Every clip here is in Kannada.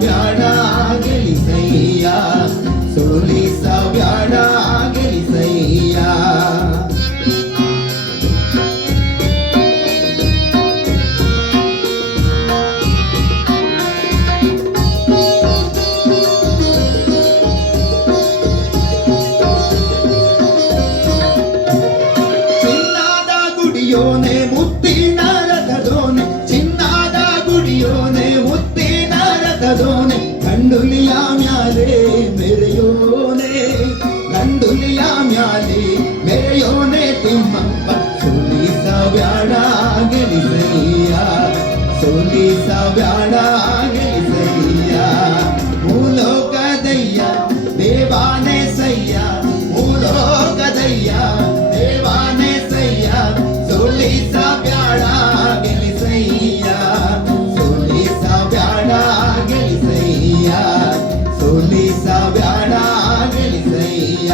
ಬ್ಯಾಡ ಗೆಲಿಸಯ್ಯ ಸೋಲಿಸ ಬ್ಯಾಡ ಗೆಲಿಸಯ್ಯ ಚಿನ್ನದ ಗುಡಿಯೋನೆ ಮುತ್ತಿನ ರಥದೋನೆ ಚಿನ್ನದ ಗುಡಿಯೋನೆ ಮುತ್ತಿನ ರಥದೋನೆ ಗಂಡುಲಿಯ ಮ್ಯಾಲೆ ಮೆರೆಯೋನೆ ಗಂಡುಲಿಯ ಮ್ಯಾಲೆ ಮೆರೆಯೋನೆ ತಿಮ್ಮಪ್ಪ ಸೋಲಿಸ ಬ್ಯಾಡ ಗೆಲಿಸಯ್ಯ ಸೋಲಿಸ ಬ್ಯಾಡ ಗೆಲಿಸಯ್ಯ ಮೂಲೋಕದಯ್ಯ ದೇವಾನೆ ಸಯ್ಯ ಮೂಲೋಕದಯ್ಯ ದೇವಾನೆ ಸಯ್ಯ ಸೋಲಿಸ ಬ್ಯಾಡ ಗೆಲಿಸಯ್ಯ ಸೋಲಿಸ ಬ್ಯಾಡ ಗೆಲಿಸಯ್ಯ ಸೋಲಿಸ ಬ್ಯಾಡ ಗೆಲಿಸಯ್ಯ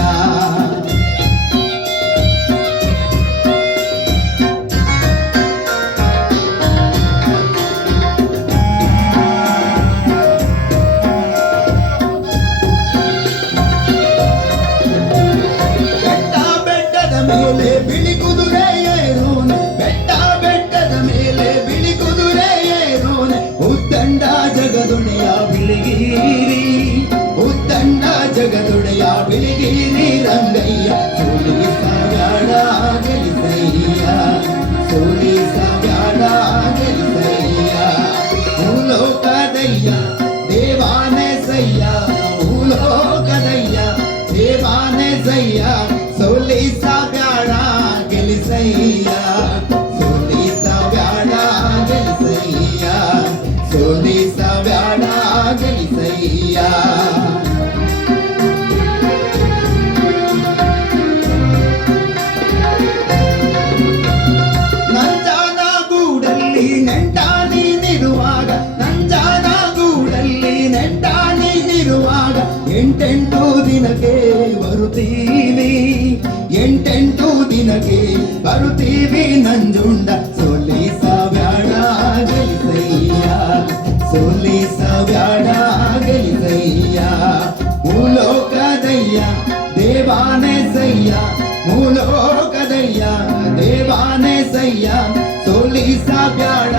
ಬೆಟ್ಟ ಬೆಟ್ಟದ ಮೇಲೆ ಬಿಳಿ ಕುದುರೆ ಏರೋನೆ ಬೆಟ್ಟ ಬೆಟ್ಟದ ಮೇಲೆ ಬಿಳಿ ಕುದುರೆ ಏರೋನೆ ಉದ್ದಂಡ ಜಗದೊಡೆಯ ಬಿಳಿಗಿರಿ ಉದ್ದಂಡ ಜಗದೊಡೆಯ ಬಿಳಿಗಿರಿ ರಂಗಯ್ಯ ಸೋಲಿಸ ಬ್ಯಾಡ ಗೆಲಿಸಯ್ಯ ಸೋಲಿಸ ಬ್ಯಾಡ ಗೆಲಿಸಯ್ಯ ಮೂಲೋಕದಯ್ಯ ದೇವಾನೆ ಸಯ್ಯ ಮೂಲೋಕದಯ್ಯ ದೇವಾನೆ ಸಯ್ಯ ಸೋಲಿಸ ಬ್ಯಾಡ ಗೆಲಿಸಯ್ಯ ಸೋಲಿಸ ಬ್ಯಾಡ ಗೆಲಿಸಯ್ಯ ಸೋಲಿಸ ಬ್ಯಾಡ ಗೆಲಿಸಯ್ಯ ನಂಜಾನ ಗೂಡಲ್ಲಿ ನೆಂಟ ನೀನಿರುವಾಗ ನಂಜಾನ ಗೂಡಲ್ಲಿ ನೆಂಟ ನೀನಿರುವಾಗ ಎಂಟೆಂಟು ದಿನಕ್ಕೆ ಬರುತ್ತೀವಿ ಎಂಟೆಂಟು ದಿನಕ್ಕೆ ಬರುತ್ತೀವಿ ನಂಜುಂಡ ಸೋಲಿಸ ಬ್ಯಾಡ ಗೆಲಿಸಯ್ಯ ಸೋಲಿಸ ಬ್ಯಾಡ ಗೆಲಿಸಯ್ಯ ಮೂಲೋಕದಯ್ಯ ದೇವಾನೆ ಸಯ್ಯ ಮೂಲೋಕದಯ್ಯ ದೇವಾನೆ ಸಯ್ಯ ಸೋಲಿಸ ಬ್ಯಾಡ